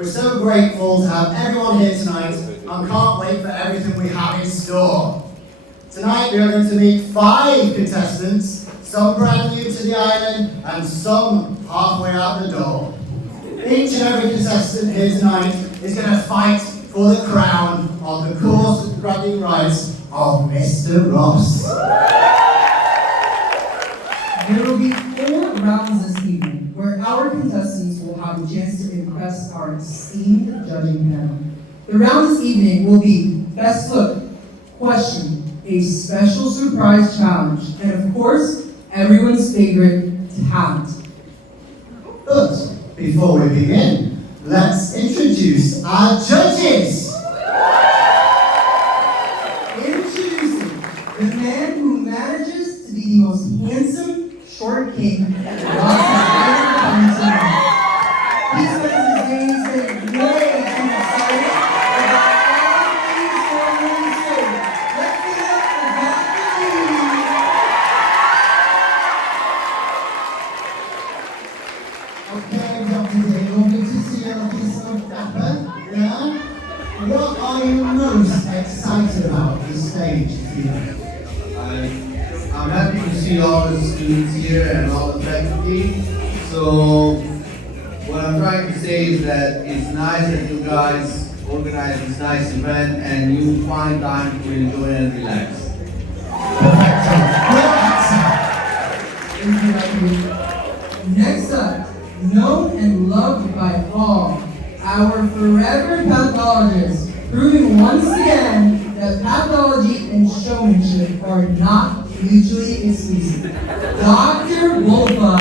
We're so grateful to have everyone here tonight and can't wait for everything we have in store. Tonight we are going to meet 5 contestants, some brand new to the island and some halfway out the door. Each and every contestant here tonight is going to fight for the crown of the course bragging rights of Mr. Ross. There will be 4 rounds this evening, where our contestants will have a chance to impress our esteemed judging panel. The round this evening will be Best Look, Question, a special surprise challenge, and of course, everyone's favorite, Talent. But before we begin, let's introduce our judges. Introducing the man who manages to be the most handsome short king Ross has ever come to know. He spends his days getting way too excited about all things going on in the show. Let's give it up for Dr. Lee. Okay, Dr. Dale, good to see you looking so dapper. Yeah? What are you most excited about this stage today? I'm happy to see all the students here and all the faculty. So what I'm trying to say is that it's nice that you guys organize this nice event and you find time to enjoy and relax. Next up, known and loved by all, our forever pathologist, proving once again that pathology and showmanship are not mutually exclusive. Dr. Wolfa.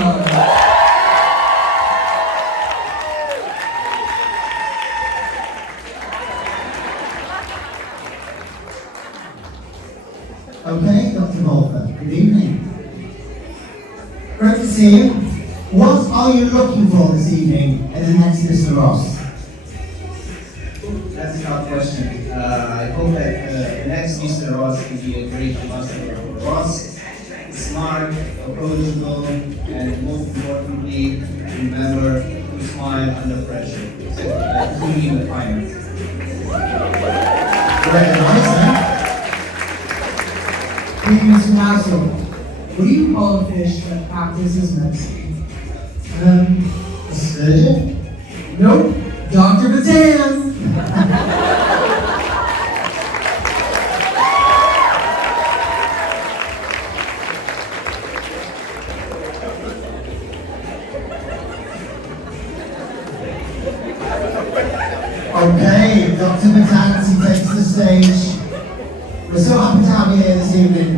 Okay, Dr. Volker, good evening. Great to see you. What are you looking for this evening in the next Mr. Ross? That's a tough question. I hope that the next Mr. Ross can be a great ambassador for Ross. Smart, approachable, and most importantly, remember to smile under pressure. So, truly in the finals. Very nice, eh? Hey, Mr. Massel, what do you call a fish that practices medicine? A surgeon? Nope, Dr. Batanz. Okay, Dr. Batanz, he takes the stage. We're so happy to have you here this evening.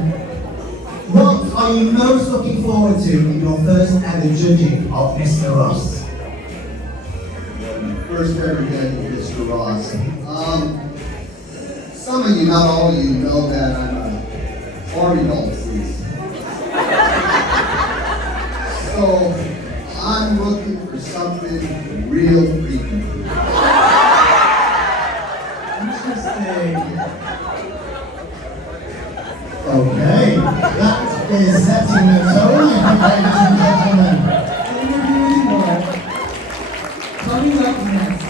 What are you most looking forward to in your first ever judging of Mr. Ross? First ever judging Mr. Ross. Some of you, not all of you, know that I'm a Army dog freak. So I'm looking for something real freaky. Interesting. Okay, that is setting the tone, ladies and gentlemen. Coming up next,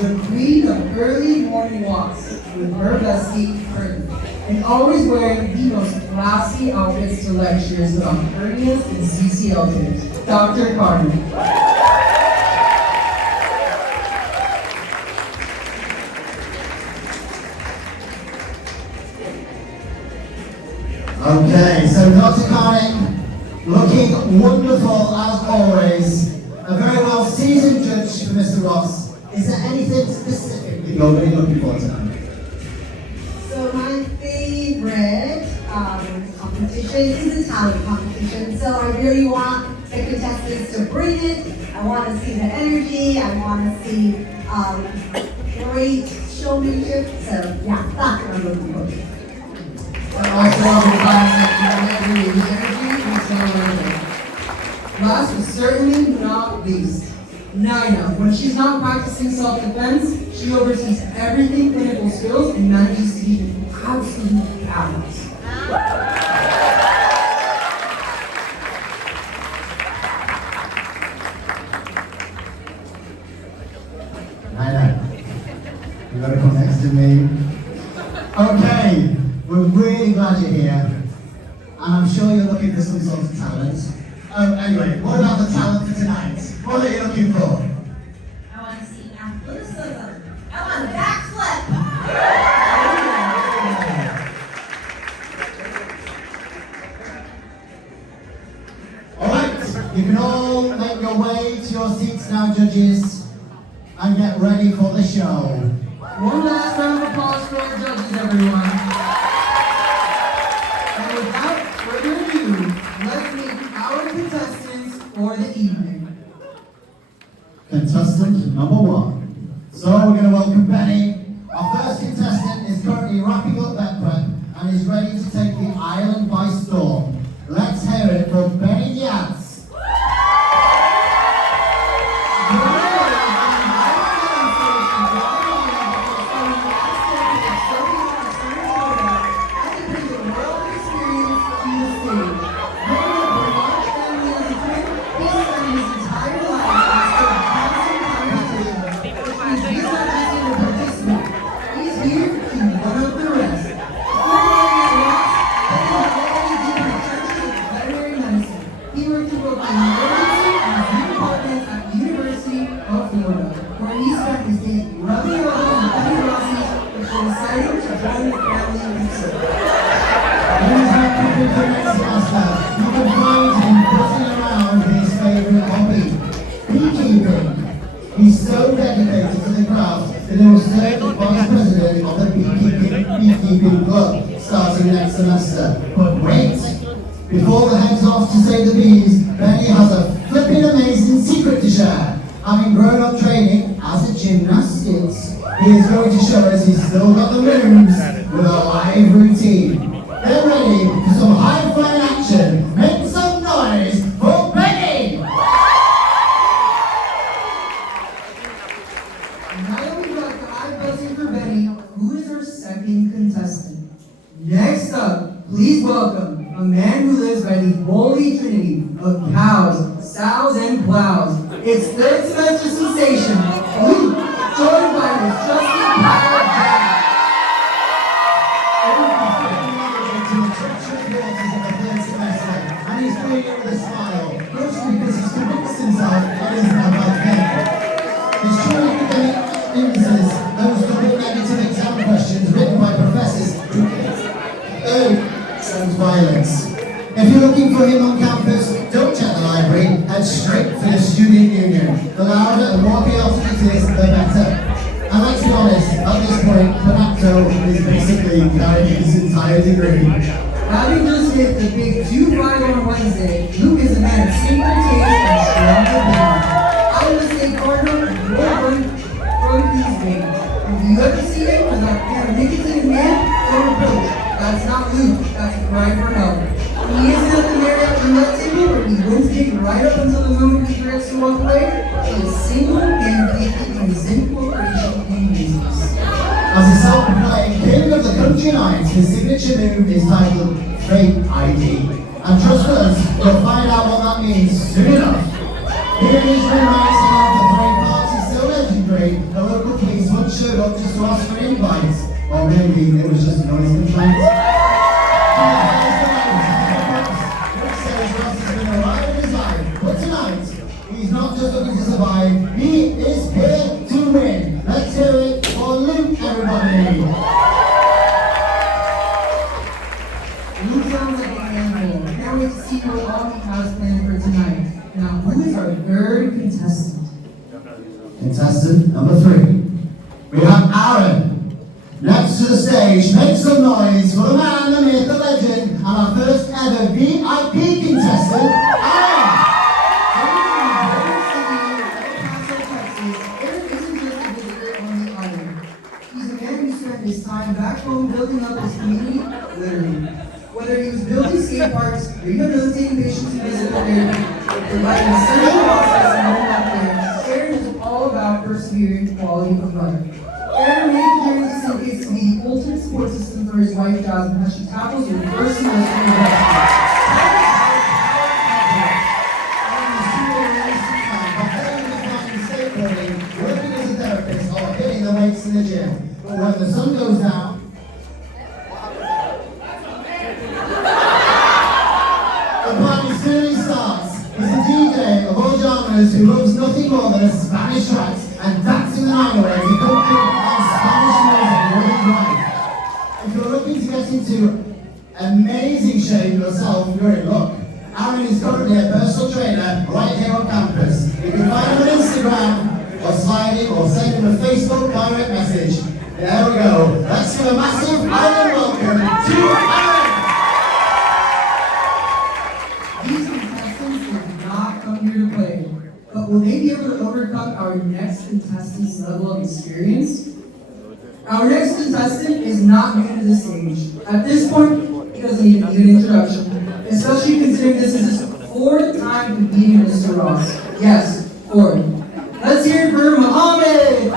the queen of early morning walks with her bestie, Curtin, and always wearing the most classy outfits to lectures about hernias and CCL tips, Dr. Carter. Okay, so Dr. Carnick, looking wonderful as always. A very well seasoned judge for Mr. Ross. Is there anything specific that you're really looking for tonight? So my favorite competition is the talent competition. So I really want the contestants to bring it. I want to see the energy. I want to see great showmanship. So yeah, that's what I'm looking for. And also on the class that you the energy and celebrating. Last but certainly not least, Nina. When she's not practicing self-defense, she oversees everything clinical skills and manages to keep an absolute balance. Nina, and I'm sure you're looking for some sort of talent. Anyway, what about the talent for tonight? What are you looking for? I want to see athleticism. I want a backflip. Alright, you can all make your way to your seats now, judges, and get ready for the show. One last round of applause for our judges, everyone. And without further ado, let's meet our contestants for the evening. Contestant number 1. So we're going to welcome Benny. Our first contestant is currently wrapping up that prep and is ready to take the island by storm. Let's hear it for Benny Yaz. He's so dedicated to the craft that he will serve as vice president of the beekeeping club starting next semester. But wait, before the heads off to save the bees, Benny has a flipping amazing secret to share. Having grown up training as a gymnast, he is going to show us he's still got the moves with a live routine. Get ready for some high-flying action. Make some noise for Benny! Now that we've got 5 buzzing for Benny, who is our second contestant? Next up, please welcome a man who lives by the holy trinity of cows, sows, and plows. It's third semester sensation, Luke, joined by his trusty power dad. And he's doing it with a smile, mostly because he's convinced himself it isn't about him. He's trying to get answers those double negative exam questions written by professors who and violence. If you're looking for him on campus, don't check the library, head straight for the student union. The louder and more chaotic it is, the better. And let's be honest, at this point, Panacto is basically carrying his entire degree. Having just hit the big 2-5 on Wednesday, Luke is a man of simple taste and strong opinion. Iowa State Cardinal will run from these games. If you ever see him as a nicotine man, don't approach. That's not Luke, that's a cry for help. He isn't at the Marriott roulette table where he wins big right up until the moment he directs to walk away. He is single-handedly in his incorporation in business. As a self-proclaimed king of the country nights, his signature move is titled Fake ID. And trust us, you'll find out what that means soon enough. Here in his roommates and the parade party so legendary, the local police once showed up just to ask for an invite. Or maybe it was just a noise complaint. Which says Ross has been alive in his life. But tonight, he's not just looking to survive, he is here to win. Let's hear it for Luke, everybody. Luke sounds like an animal. Can't wait to see what all he has planned for tonight. Now, who is our third contestant? Contestant number 3. We have Aaron. Next to the stage, make some noise for the man, the myth, the legend, and our first ever VIP contestant, Aaron. He's a man who spent his time back home building up his community, literally. Whether he was building skate parks, rehabilitating patients who visit the therapy, or providing essential process and home health care, Aaron is all about persevering quality of life. Aaron made the journey to St. Kitts to be the ultimate support system for his wife Jasmine as she tackles her first semester in Working as a therapist or hitting the weights in the gym. But when the sun goes down, Manners, who loves nothing more than a Spanish tract and dancing the night away to country and Spanish music all his life. If you're looking to get into amazing shape yourself, you're in luck. Aaron is currently a personal trainer right here on campus. You can find him on Instagram or slide him or send him a Facebook direct message. There we go. Let's give a massive Aaron welcome to Aaron. These contestants did not come here to play, but will they be able to overcome our next contestant's level of experience? Our next contestant is not new to the stage. At this point, he doesn't even need an introduction, especially considering this is his fourth time competing with Mr. Ross. Yes, fourth. Let's hear it for Mohammed!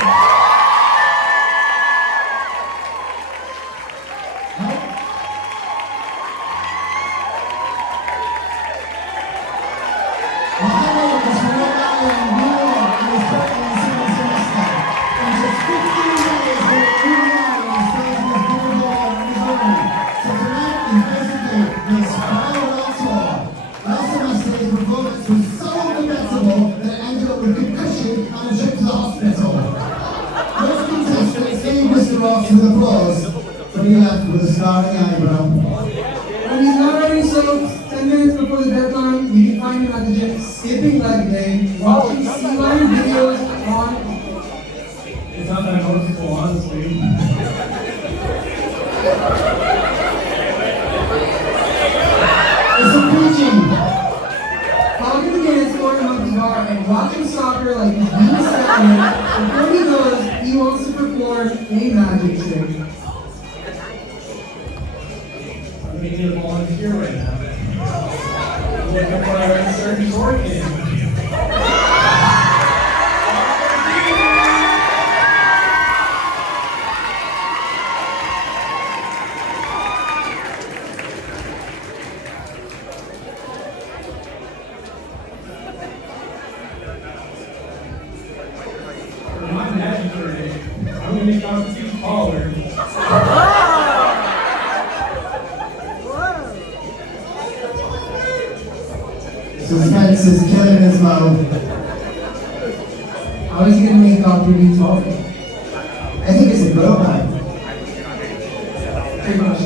Mohammed is from Long Island, New York, and is currently in second semester. In just 15 days, he will be starting his football on his own. So tonight, he basically his farewell tour. Last semester, his performance was so unforgettable that it ended up with concussion and a trip to the hospital. Most contestants gave Mr. Ross an applause, but he left with a scar in the eyebrow. When he's not already soaked, 10 minutes before the deadline, you can find him at the gym skipping leg day, watching sea lion videos on. It's not that noticeable, honestly. It's a preaching. Talking to dance floor in Monkey Bar and watching soccer like he's being a stallion, before he knows he wants to perform a magic trick. I'm gonna need a volunteer right now. I'm looking for a certain short kid. For my magic trick, I'm gonna make Constantine taller. Suspense is killing his mouth. How is he gonna make Dr. D taller? I think it's a grow bag. Pretty much.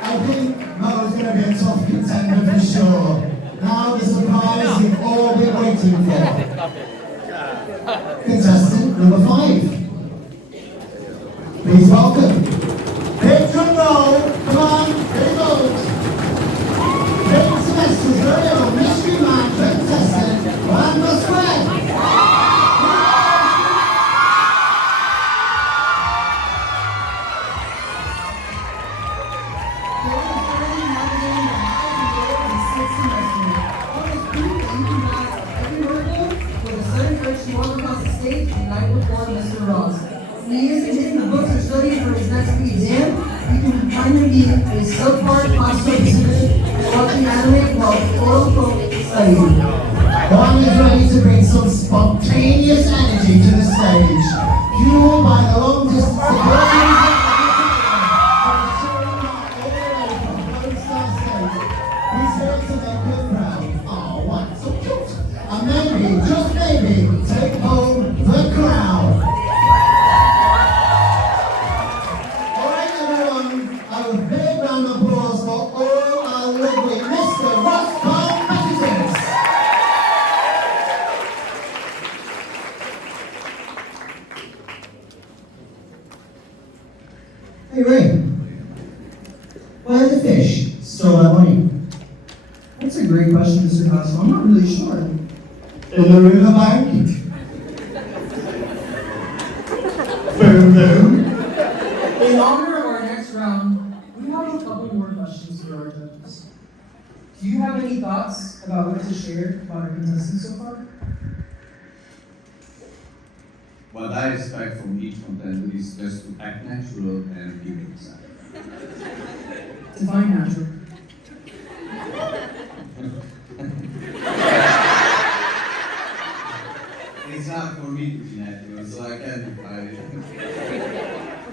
I think Mo's going to be a tough contender for sure. Now the surprise you've all been waiting for. Contestant number 5. Please welcome. Big drum roll. Come on, here it goes. Big semester's very own mystery man contestant, Randall Spread. He isn't hitting the books or studying for his next big exam. You can find him being a subpar classical exhibit and watching anime while quote-unquote studying. Juan is ready to bring some spontaneous energy to the stage, fueled by the long distance security. He's here to make you proud. Oh, what? So cute. And maybe, just maybe, take home the crown. Alright, everyone, have a big round of applause for all our lovely Mr. Ross competitors. Hey Ray, why did the fish stole my money? That's a great question, Mr. Hassel. I'm not really sure. In the riverbank? Boom boom. In honor of our next round, we have a couple more questions for our judges. Do you have any thoughts about what to share about our contestants so far? What I expect from each contender is just to act natural and give it a Define natural. It's not for me to be natural, so I can't define it.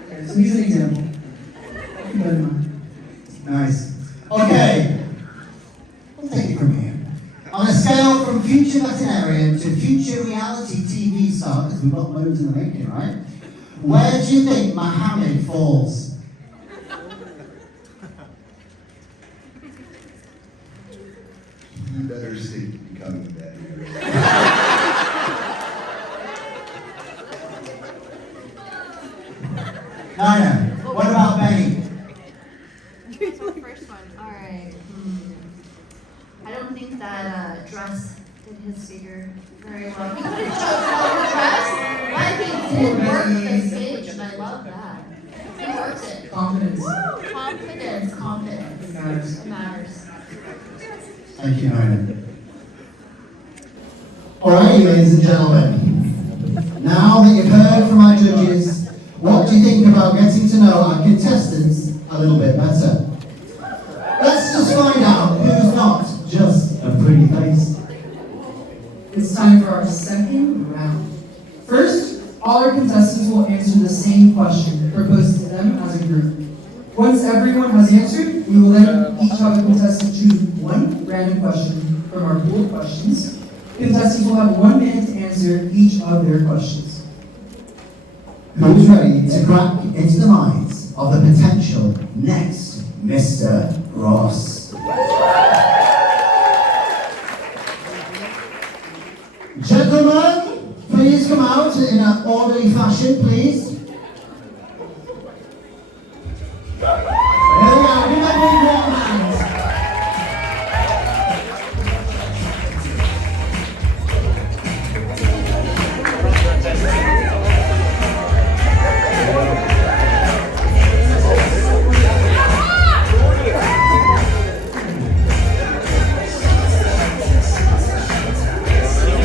Okay, so here's an example. Keep that in mind. Nice. Okay. We'll take it from here. On a scale from future veterinarian to future reality TV star, because we've got loads in the making, right? Where do you think Mohammed falls? You better see becoming that. Nina, what about Benny? So first one, alright. I don't think that dress did his figure very well. He could have chosen another dress, but he did work the stage, and I love that. He worked it. Confidence. Confidence. It matters. It matters. Thank you, Nina. Alright, ladies and gentlemen. Now that you've heard from our judges, what do you think about getting to know our contestants a little bit better? Let's just find out who's not just a pretty face. It's time for our second round. First, all our contestants will answer the same question proposed to them as a group. Once everyone has answered, we will then each have a contestant choose one random question from our pool of questions. Contestants will have 1 minute to answer each of their questions. Who's ready to crack into the minds of the potential next Mr. Ross? Gentlemen, please come out in an orderly fashion, please. Here we go, give them one warm hand.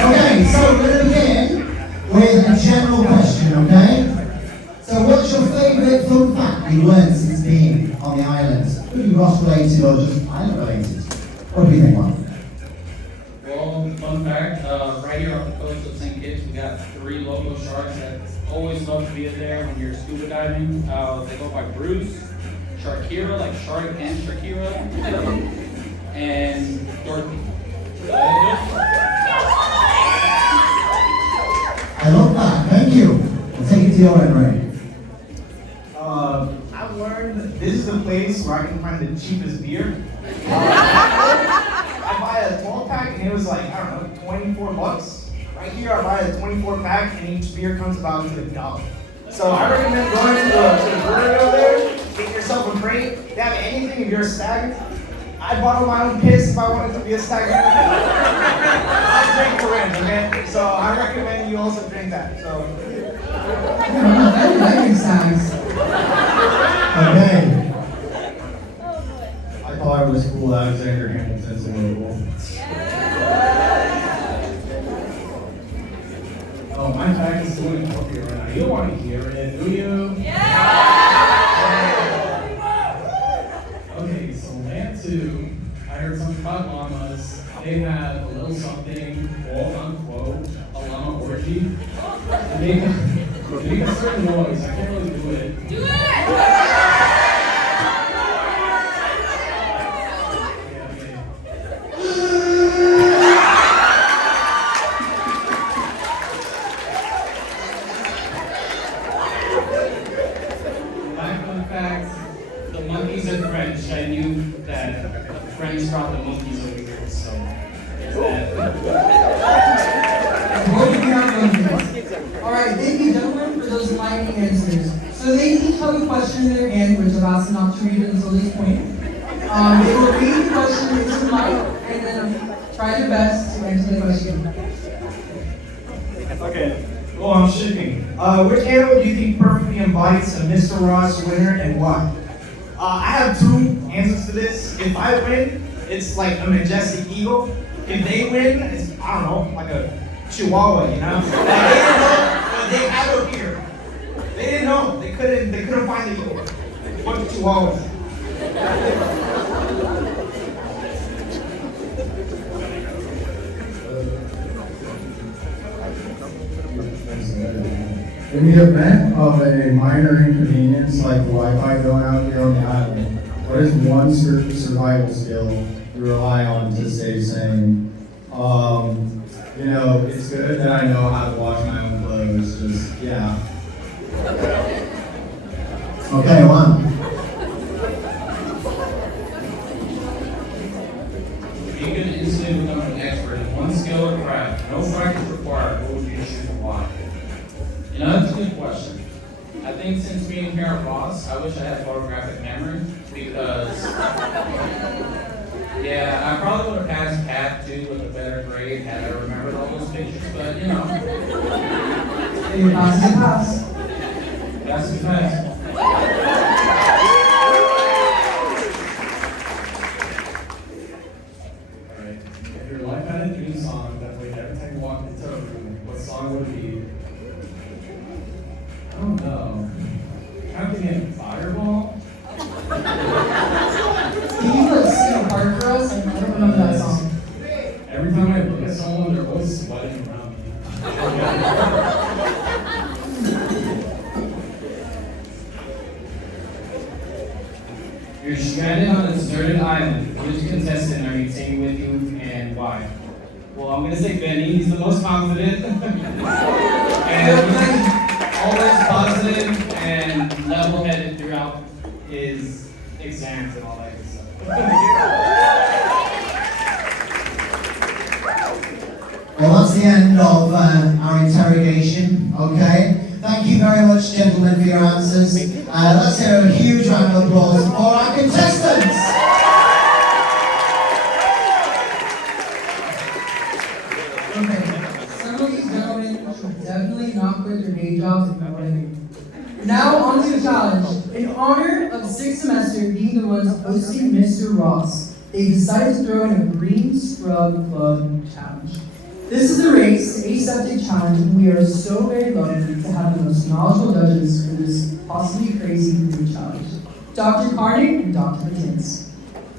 Okay, so we're going to begin with a general question, okay? So what's your favourite fun fact you learned since being on the island? Could be Ross related or just island related? What do you think, Mark? Well, fun fact, right here off the coast of St. Kitts, we got 3 local sharks that always love to be there when you're scuba diving. They go by Bruce, Sharkira, like shark and Shakira, and Dorothy. I love that, thank you. We'll take it to your end, Ray. I've learned that this is the place where I can find the cheapest beer. I buy a 12 pack and it was like, I don't know, 24 bucks. Right here I buy a 24 pack and each beer comes about to $1. So I recommend going to the brewery over there, get yourself a crate. They have anything if you're a stag. I bottle my own piss if I wanted to be a stag. I drink for rent, okay? So I recommend you also drink that. So. That makes sense. Okay. I thought I was cool Alexander Hamilton's in Louisville. Oh, my pack is doing appropriate right now. You don't want to hear it, do you? Okay, so land 2, I heard something about llamas. They had a little something, quote unquote, a llama orgy. They make a certain noise. I can't really do it. Do it! The monkeys are French. I knew that the French brought the monkeys over here, so there's that. Alright, thank you gentlemen for those enlightening answers. So they each have a question in their hand, which I've asked them not to read until this point. They will read the question into the mic and then try their best to answer the question. Okay. Oh, I'm shipping. Which animal do you think perfectly embodies a Mr. Ross winner and why? I have 2 answers to this. If I win, it's like a majestic eagle. If they win, it's, I don't know, like a chihuahua, you know? Like they didn't know, but they have it here. They didn't know. They couldn't find the eagle. Bunch of chihuahuas. In the event of a minor inconvenience like Wi-Fi going out here on the island, what is one survival skill you rely on to stay sane? You know, it's good that I know how to wash my own clothes, just, yeah. Okay, one. If you could instantly become an expert in one skill or craft, no practice required, what would you choose and why? You know, that's a good question. I think since being here at Ross, I wish I had photographic memory because, yeah, I probably would have passed Pat too with a better grade had I remembered all those pictures, but you know. Hey, pass is a pass. That's the best. Alright, if your life had a theme song that played every time you walked into a room, what song would it be? I don't know. I'm thinking Fireball? Can you like sing a part for us? I don't remember that song. Every time I look at someone, they're always sweating around me. You're stranded on a deserted island. Which contestant are you taking with you and why? Well, I'm gonna say Benny. He's the most confident. And he's always positive and level-headed throughout his exams and all that good stuff. Well, that's the end of our interrogation, okay? Thank you very much, gentlemen, for your answers. Let's hear a huge round of applause for our contestants! Okay, some of these gentlemen should definitely not quit their day jobs, if you know what I mean. Now on to the challenge. In honor of sixth semester being the ones hosting Mr. Ross, they decided to throw in a Green Scrub Club challenge. This is a race, aseptic challenge, and we are so very lucky to have the most knowledgeable judges for this possibly crazy food challenge. Dr. Carney and Dr. McKinnis.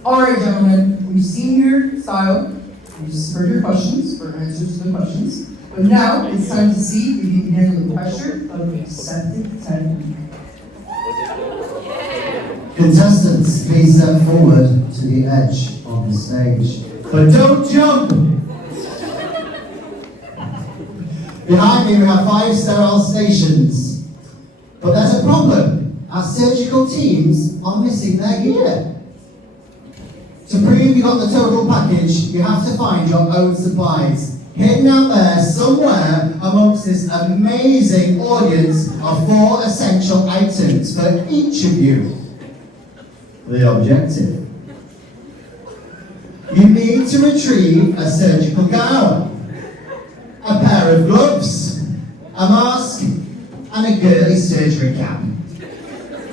Alright gentlemen, we've seen your style, we've just heard your questions, or answers to the questions, but now it's time to see if you can handle the pressure of the aseptic technique. Contestants, please step forward to the edge of the stage. But don't jump! Behind me we have 5 sterile stations. But there's a problem. Our surgical teams are missing their gear. To prove you got the total package, you have to find your own supplies. Hidden out there somewhere amongst this amazing audience are 4 essential items for each of you. The objective. You need to retrieve a surgical gown, a pair of gloves, a mask, and a girly surgery cap.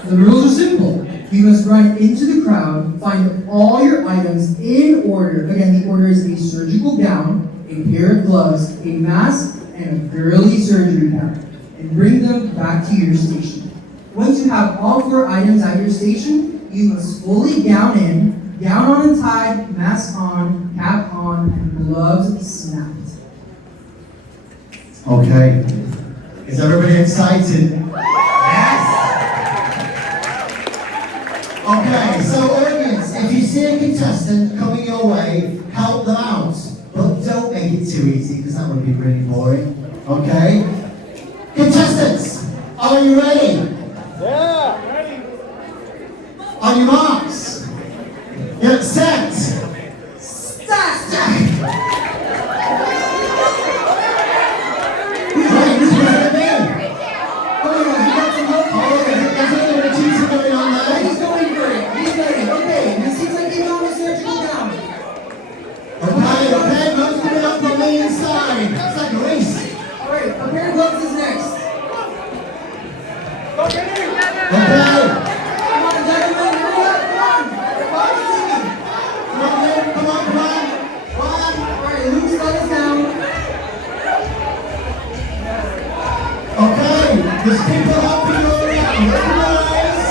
The rules are simple. You must run into the crowd, find all your items in order. Again, the order is a surgical gown, a pair of gloves, a mask, and a girly surgery cap, and bring them back to your station. Once you have all 4 items at your station, you must fully gown in, gown on and tied, mask on, cap on, and gloves snapped. Okay. Is everybody excited? Yes! Okay, so audience, if you see a contestant coming your way, help them out. But don't make it too easy, because that would be really boring. Okay? Contestants, are you ready? Yeah, ready. On your marks. Get set. Start. There's people helping you around. Recognize.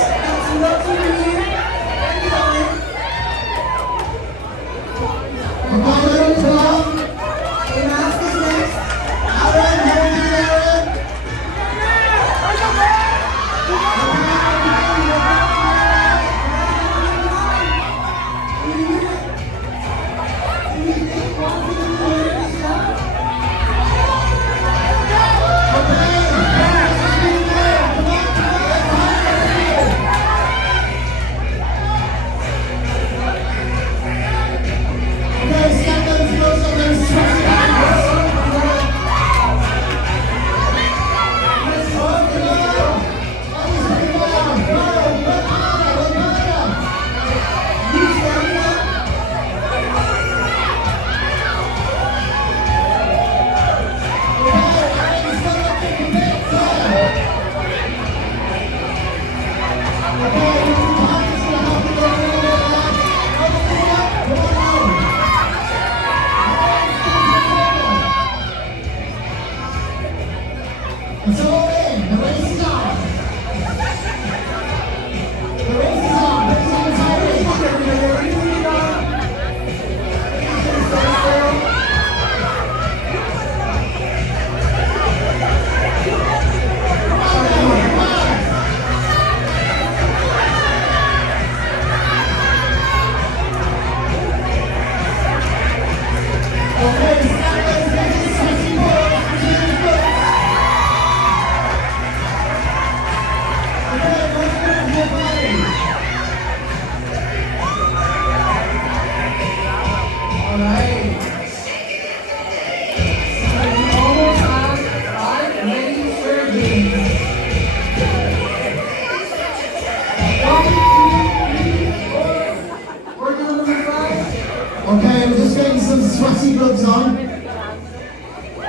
just getting some sweaty gloves on.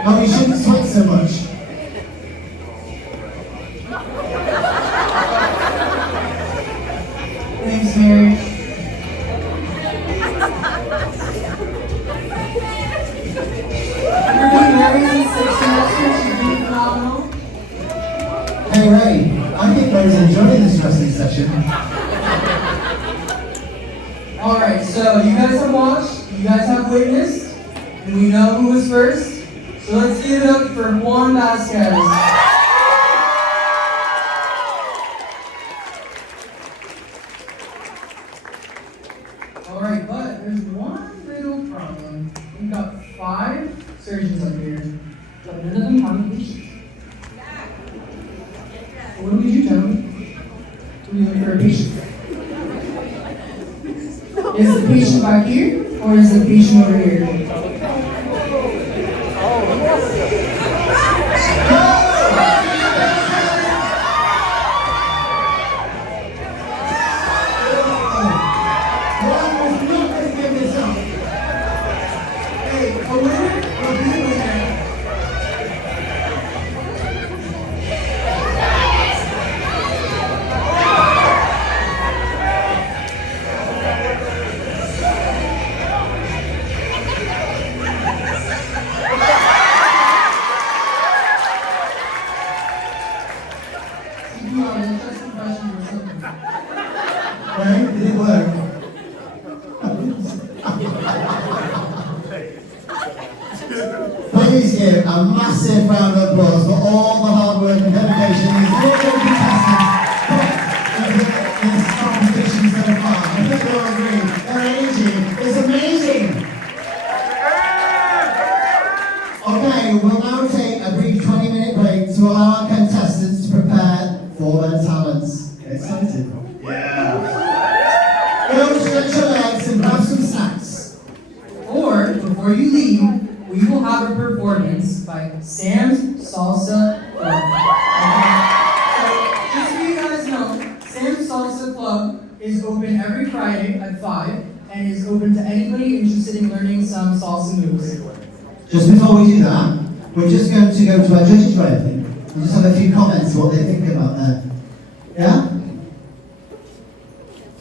Oh, you shouldn't sweat so much. Thanks, Mary. Everybody, Mary's in 6th semester. She's doing phenomenal. Hey Ray, I think Ray's enjoying this wrestling session. Alright, so you guys have watched, you guys have witnessed, and we know who was first. So let's give it up for Juan Vasquez. Alright, but there's one little problem. We've got 5 surgeons up here, but none of them have a patient. So what do we do, gentlemen? Do we look for a patient? Is the patient back here, or is the patient over here? Hey, a winner will be a winner. Come on, let's just confession or something. Ray, did it work? Please give a massive round of applause for all the hard work and dedication these four contestants put into this competition so far. I think we all agree their energy is amazing. Okay, we'll now take a brief 20-minute break to allow our contestants to prepare for their talents. Excited? Yeah. Go stretch your legs and grab some snacks. Or, before you leave, we will have a performance by Sam's Salsa Club. So, just so you guys know, Sam's Salsa Club is open every Friday at 5 and is open to anybody interested in learning some salsa moves. Just before we do that, we're just going to go to our judges' right, I think. We just have a few comments what they think about that. Yeah?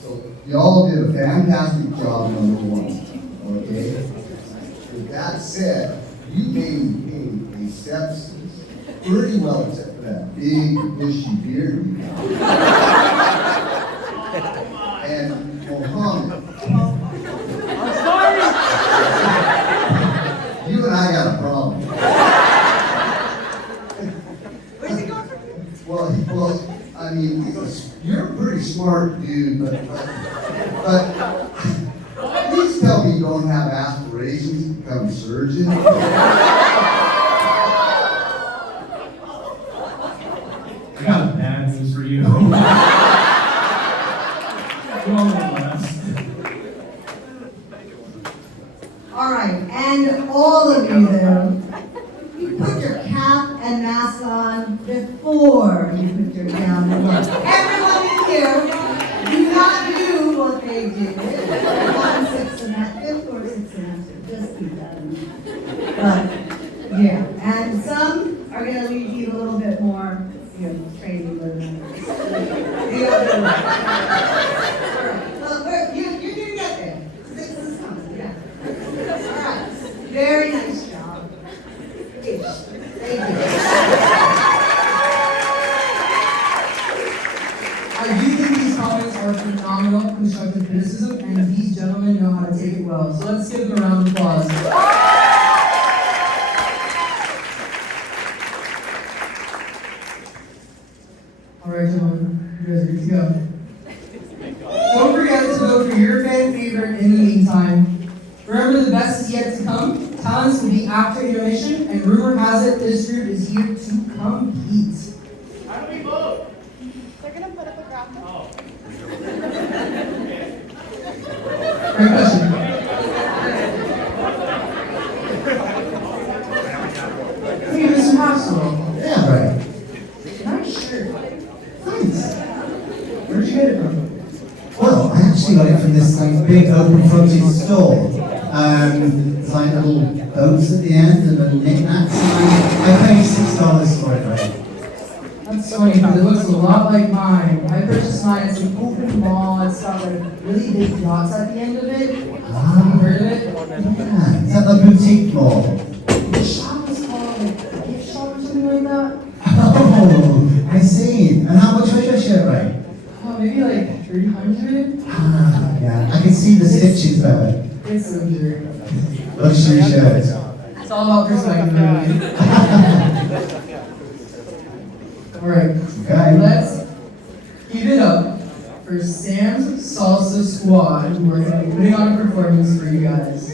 So y'all did a fantastic job, number 1. Okay? With that said, you maintained a sepsis pretty well, except for that big bushy beard you have. And Mohammed. I'm sorry. You and I got a problem. Where's he going from? Well, I mean, you're a pretty smart dude, but please tell me you don't have aspirations to become a surgeon. I got bad news for you. You all know last. All right, and all of you there, you put your cap and mask on before you put your gown and gloves. Everyone here, do not do what they did on 6 semester, 5th or 6th semester. Just keep that in mind. But yeah, and some are going to need you a little bit more, training than others. The other way. All right, well, you're going to get there. 6 is coming, yeah. All right, very nice job. Thank you. I do think these comments are phenomenal constructive criticism, and these gentlemen know how to take it well. So let's give them a round of applause. All right, gentlemen, you guys are good to go. Don't forget to vote for your fan favorite in the meantime. Remember, the best is yet to come. Talents will be after intermission, and rumor has it this group is here to compete. How do we vote? They're gonna put up a graphic. Oh. Great question. Hey, Mr. Maxwell. Yeah, right. Nice shirt. Thanks. Where'd you get it from? Well, I actually got it from this big open fronted store. There's like little boats at the end and little knickknacks. I paid $6 for it, right? That's funny because it looks a lot like mine. I purchased mine. It's an open mall. It's got like really big yachts at the end of it. Have you heard of it? Yeah, is that the boutique mall? The shop was called like a gift shop or something like that. Oh, I see. And how much was your shirt, right? Oh, maybe like 300. Ah, yeah, I can see the stitches better. It's luxury. Luxury shirts. It's all about perspective, really. Alright, Okay. let's keep it up for Sam's Salsa Squad, who are going to be putting on a performance for you guys.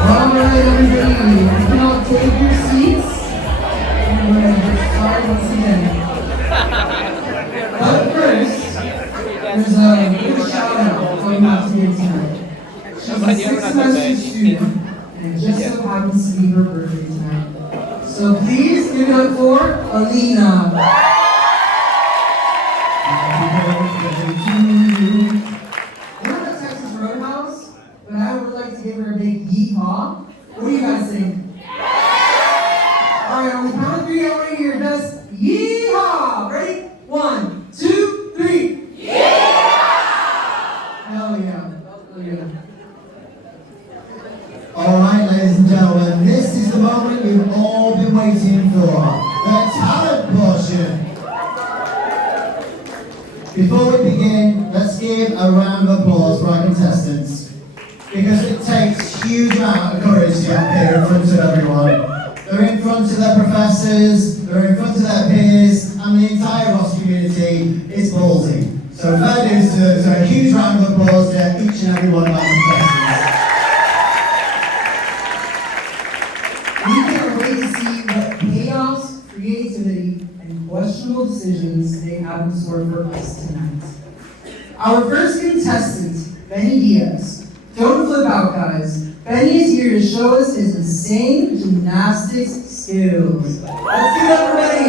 Alright, everybody, now take your seats. And we're going to get started once again. But first, there's a big shout out going out to you tonight. She's a 6th semester student, and it just so happens to be her birthday tonight. So please give it up for Alina. We're at Texas Roadhouse, but I would like to give her a big yeehaw. What do you guys think? Alright, on the count of 3, I want to hear your best yeehaw. Ready? 1, 2, 3. Yeehaw! Hell yeah. Hell yeah. Alright, ladies and gentlemen, this is the moment you've all been waiting for. The talent portion. Before we begin, let's give a round of applause for our contestants, because it takes a huge amount of courage to get up here in front of everyone. They're in front of their professors, they're in front of their peers, and the entire Ross community. It's ballsy. So fair dues to a huge round of applause to each and every one of our contestants. We can't wait to see what chaos, creativity, and questionable decisions they have in store for us tonight. Our first contestant, Benny Diaz. Don't flip out, guys. Benny is here to show us his insane gymnastics skills. Let's give it up for Benny.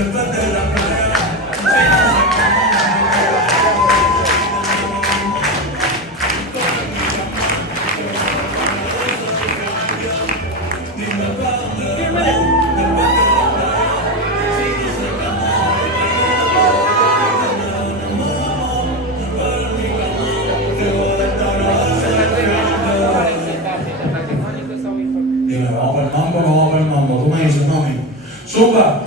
Dime, vamos para el mambo, tú me dices, Tommy. ¡Zumba!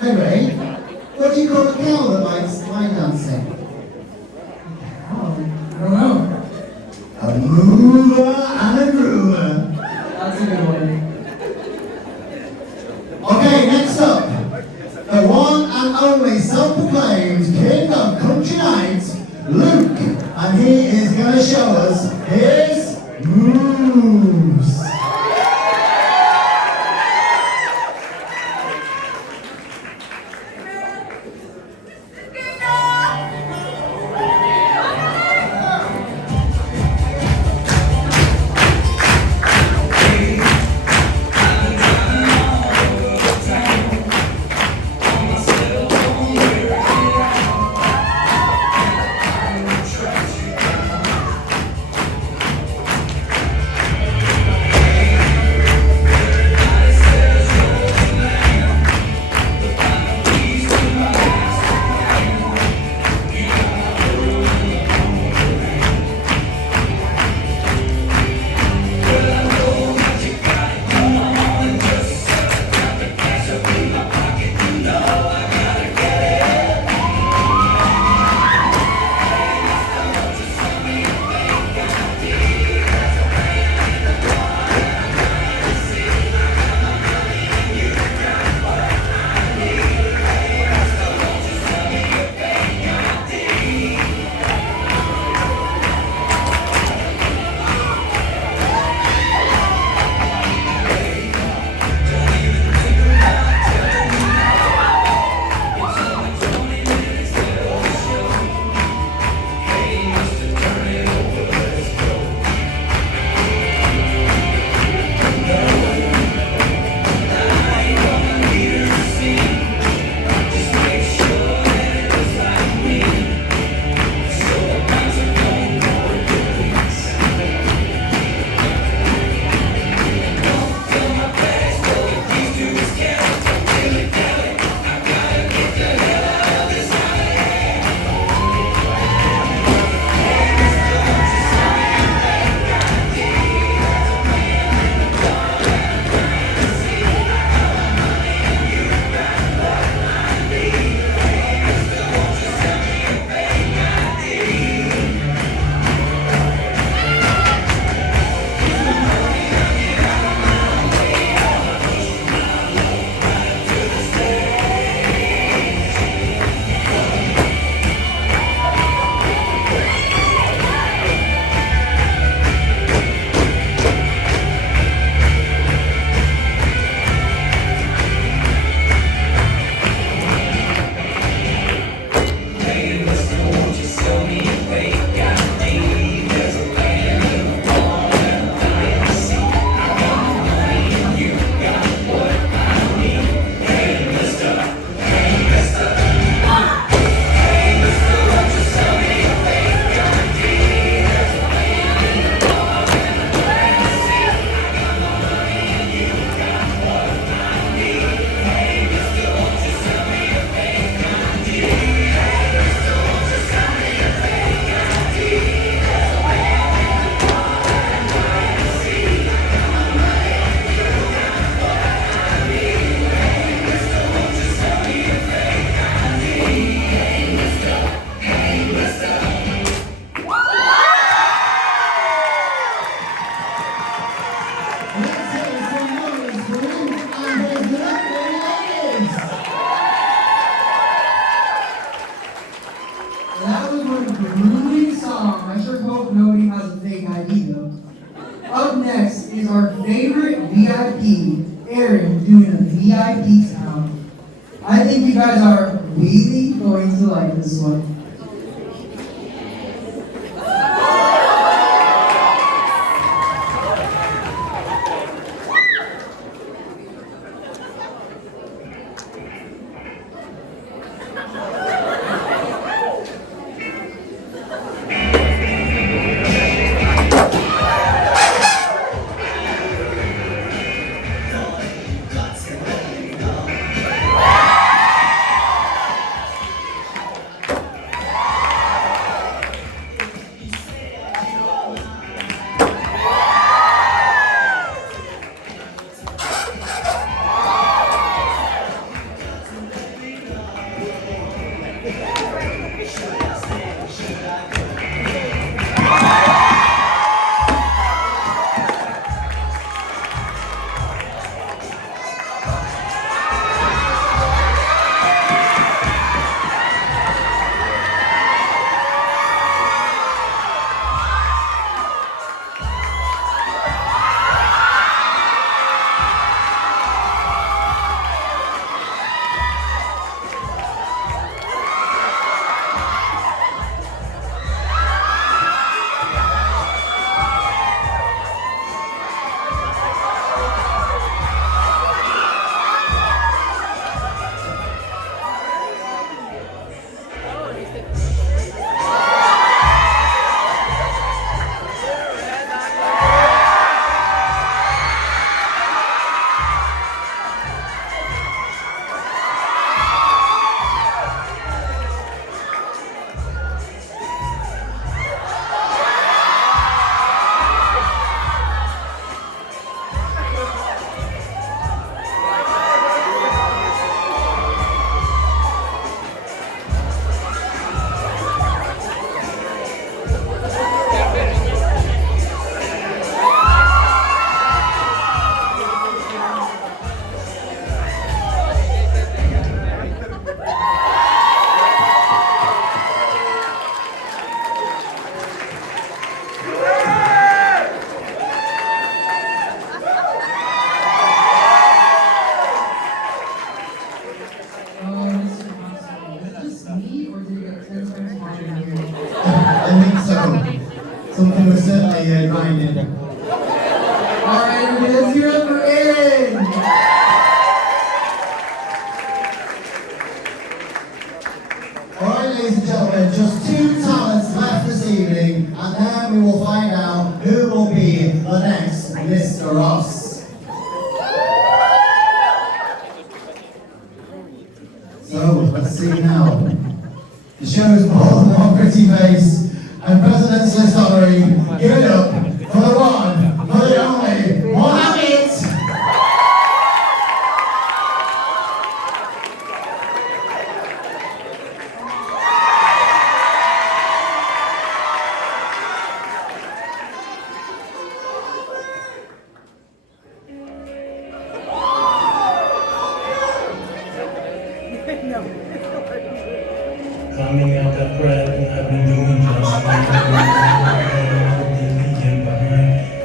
Hey Ray, what do you call a cow that likes line dancing? I don't know. A mover and a groover. That's a good one. Okay, next up, the one and only self-proclaimed king of country nights, Luke, and he is going to show us his moves. next is our favorite VIP, Aaron, doing a VIP sound. I think you guys are really going to like this one. I think so. Something was certainly grinding. Alright, everybody, let's hear it for Aaron! Alright, ladies and gentlemen, just 2 talents left this evening, and then we will find out who will be the next Mr. Ross. So, let's see now. The show's more than one pretty face, and President's List honoree, give it up for the one, for the only, Mohammed! Climbing out that bread, I've been doing just fine.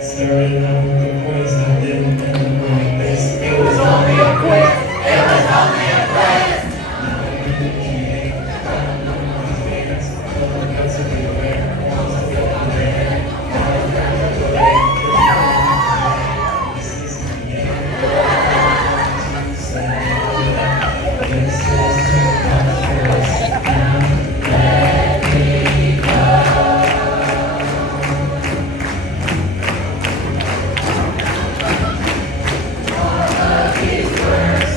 Started out with a quiz, I didn't end up with this. It was only a quiz. It was only a quiz. Words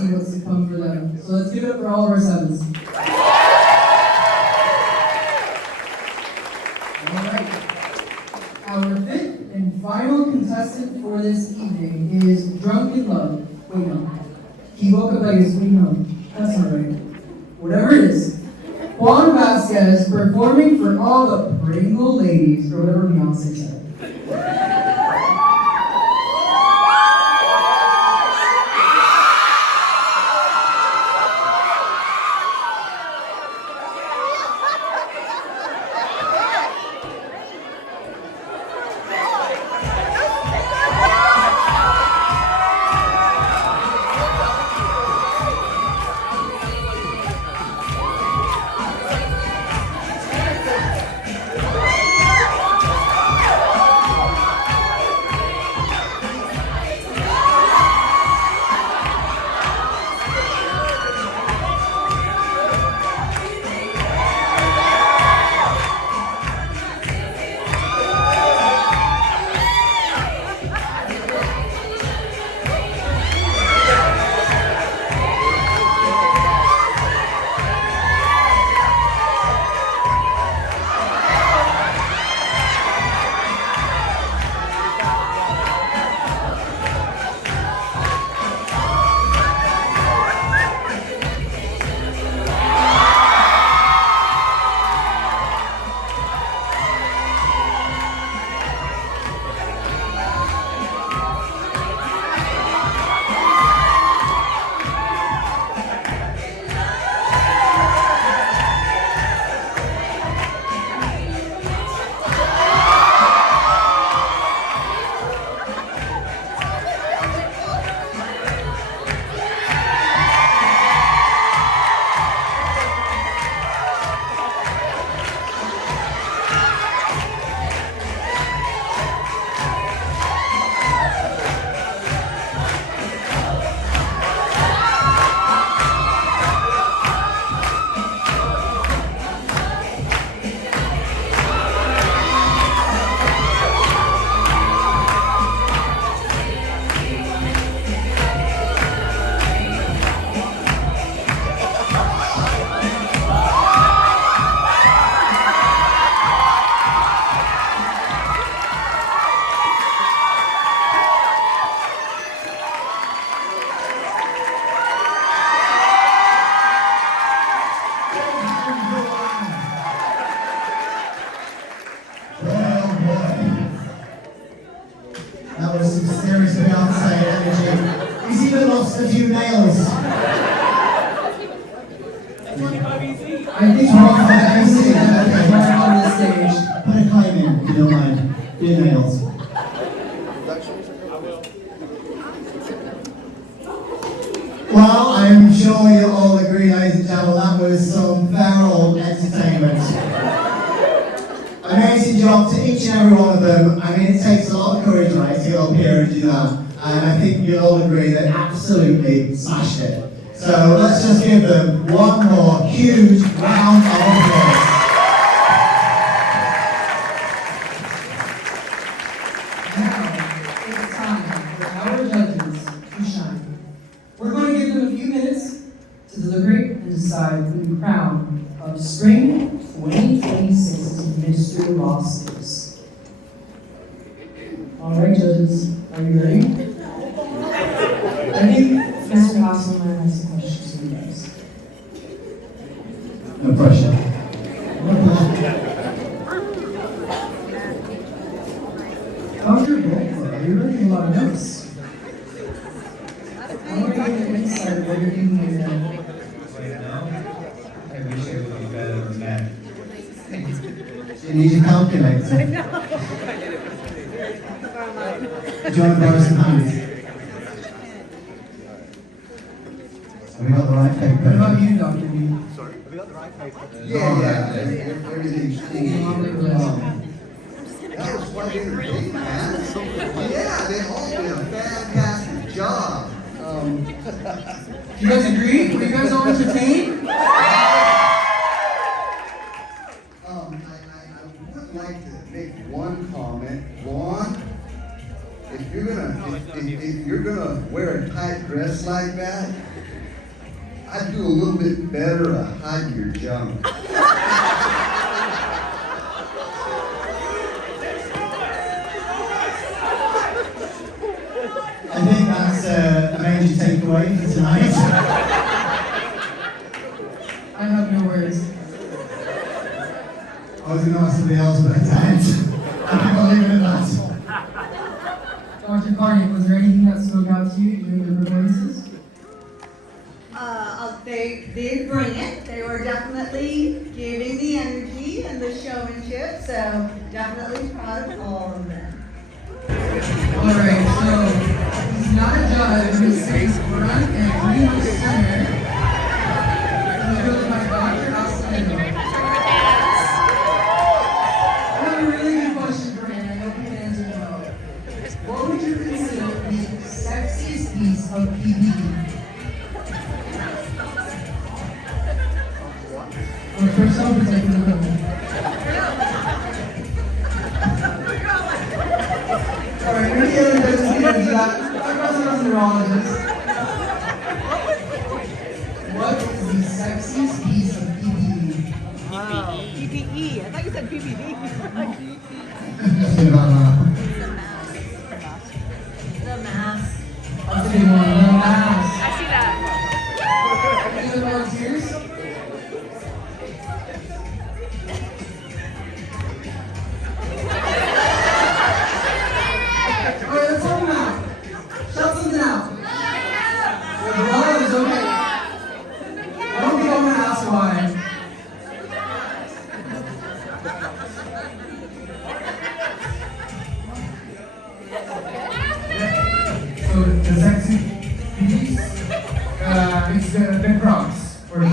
see what's to come for them. So let's give it up for all of our 7s. Alright. Our 5th and final contestant for this evening is Drunk in Love. Wait, no. He woke up like his wait, no. That's not right. Whatever it is. Juan Vasquez performing for all the Pringle ladies, or whatever Beyonce said. That was some serious Beyonce energy. He's even lost a few nails. I think we're all going to see that on this stage. Put a claim in, if you don't mind. Do your nails. Well, I'm sure you'll all agree, ladies and gentlemen, that was some feral entertainment. Amazing job to each and every one of them. I mean, it takes a lot of courage, right, to go up here and do that. And I think you'll all agree they absolutely smashed it. So let's just give them one more huge round of applause. Now, it's time for our judges to shine. We're going to give them a few minutes to deliberate and decide who the crown of Spring 2026 Mr. Lost is. All right, judges, are you ready? I think Mr. Hasselman has some questions for you guys. No pressure. No pressure. How's your book club? You're writing a lot of notes. I want to get an insight of what you're doing right now. Right now, I wish I would be better than that. You need your calculator. Do you want to borrow some hands? Have we got the right paper? What about you, Dr. B? Yeah, everything's clean. That was quite entertaining, man. Yeah, they all did a fantastic job. Do you guys agree? Were you guys all entertained? I would like to make one comment. Juan, if you're gonna wear a tight dress like that, I'd do a little bit better to hide your junk. I think that's a major takeaway for tonight. I have no words. I was going to ask somebody else, but I didn't. I'll leave it at that. Dr. Carney, was there anything that spoke out to you during the performances? They bring it. They were definitely giving the energy and the showmanship, so definitely proud of all of them. Alright, so he's not a judge, he's sitting front and he was center. He's really my Dr. Alcino. I have a really good question for him, I hope he can answer no. What would you consider the sexiest piece of PPE? For some, it's like the little. Alright, maybe Ellen doesn't see that. My cousin was a neurologist. What is the sexiest piece of PPE? PPE. I thought you said PPD. The mask. That's a good one. The mask. I see that. Any other volunteers? Alright, let's help him out. Shout something out. The glove is okay. I don't think I'm gonna ask why. So the sexy piece, it's the Crocs for me.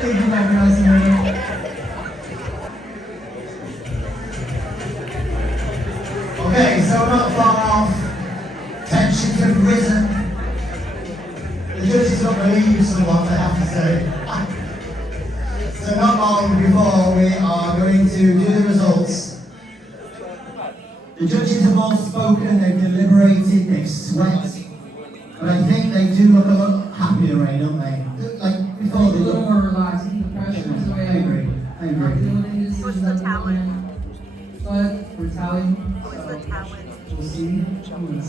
Thank you, Dr. Alcino. Okay, so not far off. Tensions have risen. The judges don't believe someone, I have to say. So not long before we are going to do the results. The judges have all spoken, they've deliberated, they've sweat. But I think they do look a lot happier, Ray, don't they? Like before A they little look. more relaxed, the pressure is away. I agree. I agree. What's the talent? But we're tallying. What's the talent? We'll see who wins.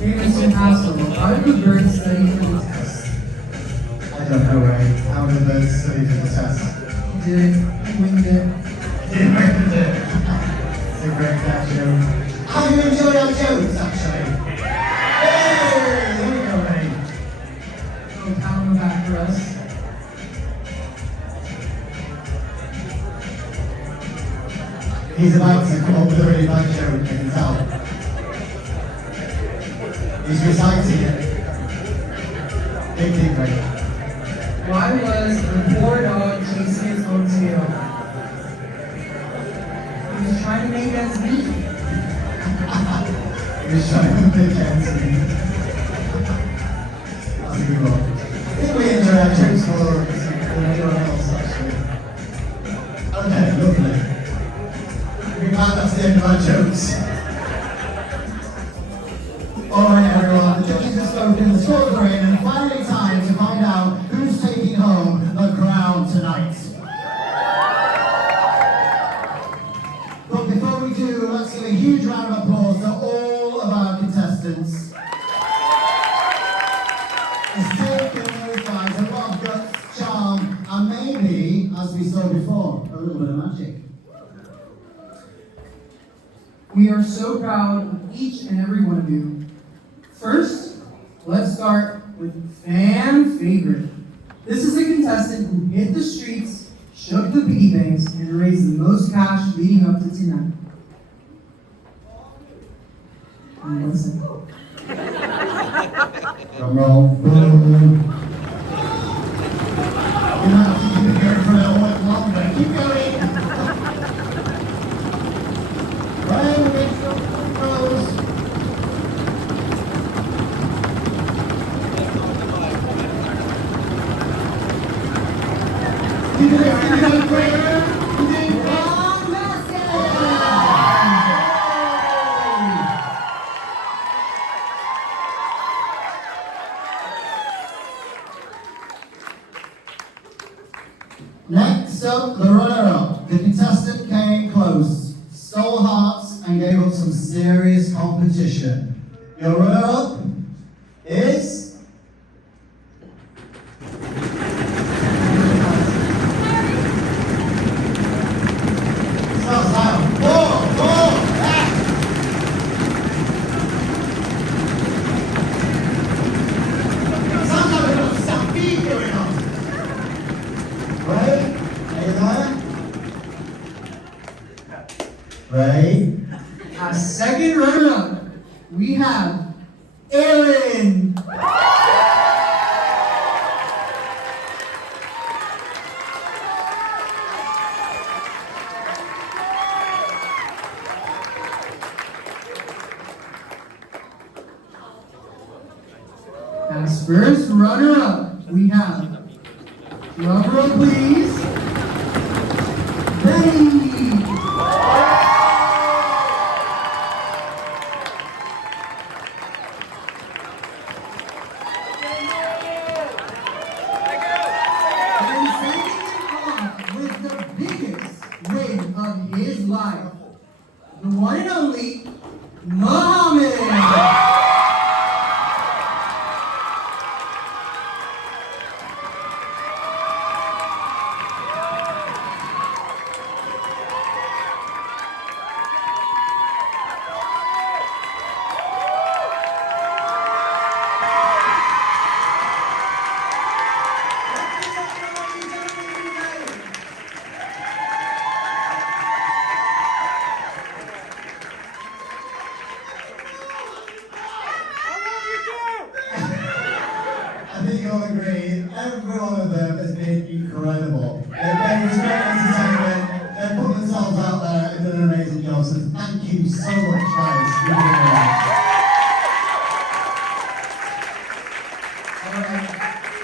Hey, Mr. Hassel, how did the birds study for the test? I don't know, Ray. How did they study for the test? You did. You winged it. It's a great catch, show. How do you enjoy our jokes, actually? Hey, there we go, Ray. So pat on the back for us. He's about to come up with a really bad joke, I can tell. He's reciting it. Big thing, Ray. Why was the poor dog chasing his own tail? He was trying to make ends meet. He was trying to make ends meet. That's a good one. I think we enjoy our jokes more than anyone else, actually. Okay, lovely. We're glad that's the end of our jokes. Alright everyone, the judges have spoken, the scores are in, and finally time to find out who's taking home the crown tonight. But before we do, let's give a huge round of applause to all of our contestants. It's taken those guys a lot of guts, charm, and maybe, as we saw before, a little bit of magic. We are so proud of each and every one of you. First, let's start with fan favorite. This is a contestant who hit the streets, shook the piggy banks, and raised the most cash leading up to tonight. And listen. Drum roll. Boom. You're not have to keep it here for a little bit longer. Keep going. Right, we're going to go throws. contestant came close, stole hearts, and gave up some serious competition. Your runner-up is... Stop, stop. Back. Sounds like a stampede going on. Ray, are you there? Ray. As second runner-up, we have Aaron. As first runner-up, we have, drum roll please, Benny. And sending it off with the biggest win of his life, the one and only Muhammad. I think you'll agree, every one of them has been incredible. They've been great entertainment, they've put themselves out there and done an amazing job, so thank you so much, guys. You've been great.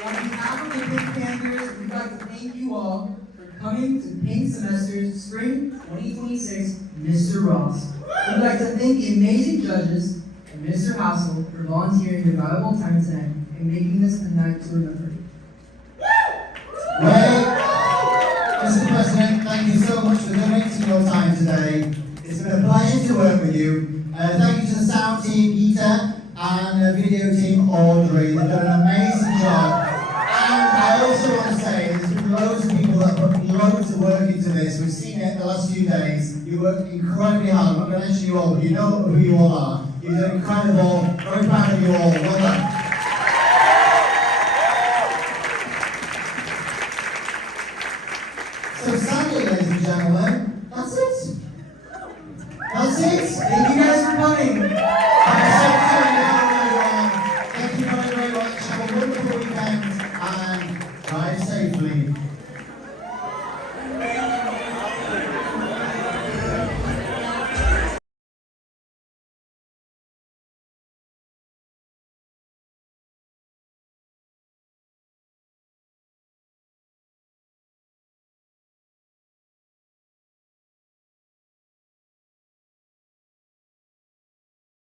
On behalf of the Pink Panthers, we'd like to thank you all for coming to Pink Semester's Spring 2026 Mr. Ross. We'd like to thank the amazing judges and Mr. Hassel for volunteering your valuable time tonight and making this a night to remember. Ray, Mr. President, thank you so much for donating your time today. It's been a pleasure to work with you. Thank you to the sound team, Gita, and the video team, Audrey. They've done an amazing job. And I also want to say, there's been loads of people that put loads of work into this. We've seen it the last few days. You worked incredibly hard. I'm not going to mention you all, but you know who you all are. You've done incredible. Very proud of you all. Well done. So sadly, ladies and gentlemen, that's it. That's it. Thank you guys for coming.